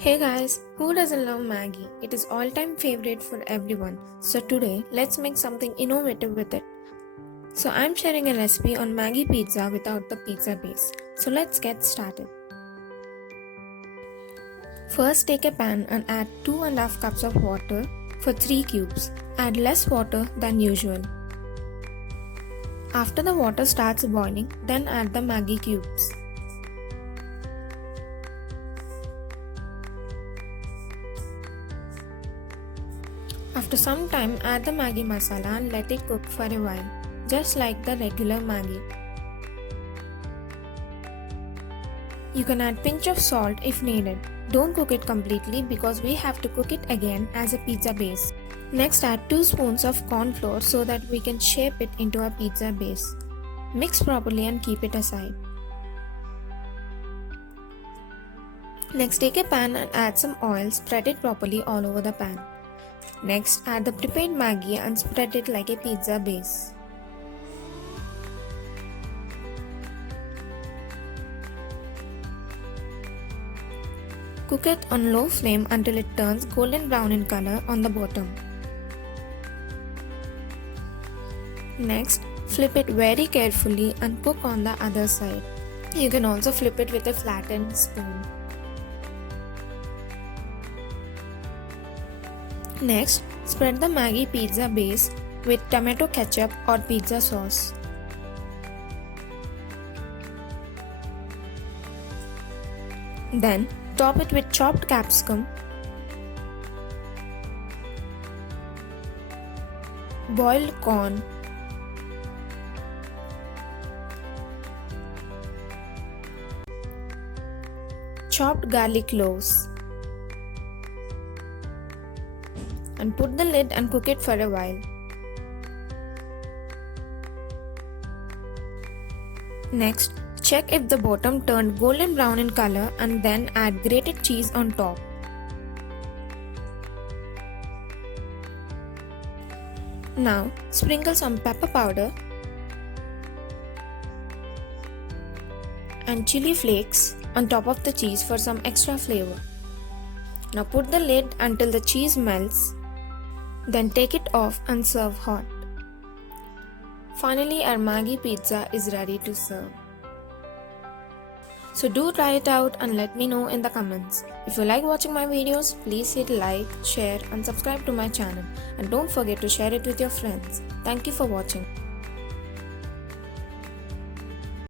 Hey guys, who doesn't love Maggie? It is all-time favorite for everyone. So today, let's make something innovative with it. So I'm sharing a recipe on Maggie pizza without the pizza base. So let's get started. First take a pan and add 2.5 cups of water for 3 cubes. Add less water than usual. After the water starts boiling, then add the Maggie cubes. After some time, add the Maggi masala and let it cook for a while, just like the regular Maggi. You can add pinch of salt if needed. Don't cook it completely because we have to cook it again as a pizza base. Next, add 2 spoons of corn flour so that we can shape it into a pizza base. Mix properly and keep it aside. Next, take a pan and add some oil, spread it properly all over the pan. Next, add the prepared Maggi and spread it like a pizza base. Cook it on low flame until it turns golden brown in color on the bottom. Next, flip it very carefully and cook on the other side. You can also flip it with a flattened spoon. Next, spread the Maggi pizza base with tomato ketchup or pizza sauce. Then, top it with chopped capsicum, boiled corn, chopped garlic cloves, and put the lid and cook it for a while. Next, check if the bottom turned golden brown in color and then add grated cheese on top. Now, sprinkle some pepper powder and chili flakes on top of the cheese for some extra flavor. Now put the lid until the cheese melts. Then take it off and serve hot. Finally, our Maggi pizza is ready to serve. So do try it out and let me know in the comments. If you like watching my videos, please hit like, share and subscribe to my channel. And don't forget to share it with your friends. Thank you for watching.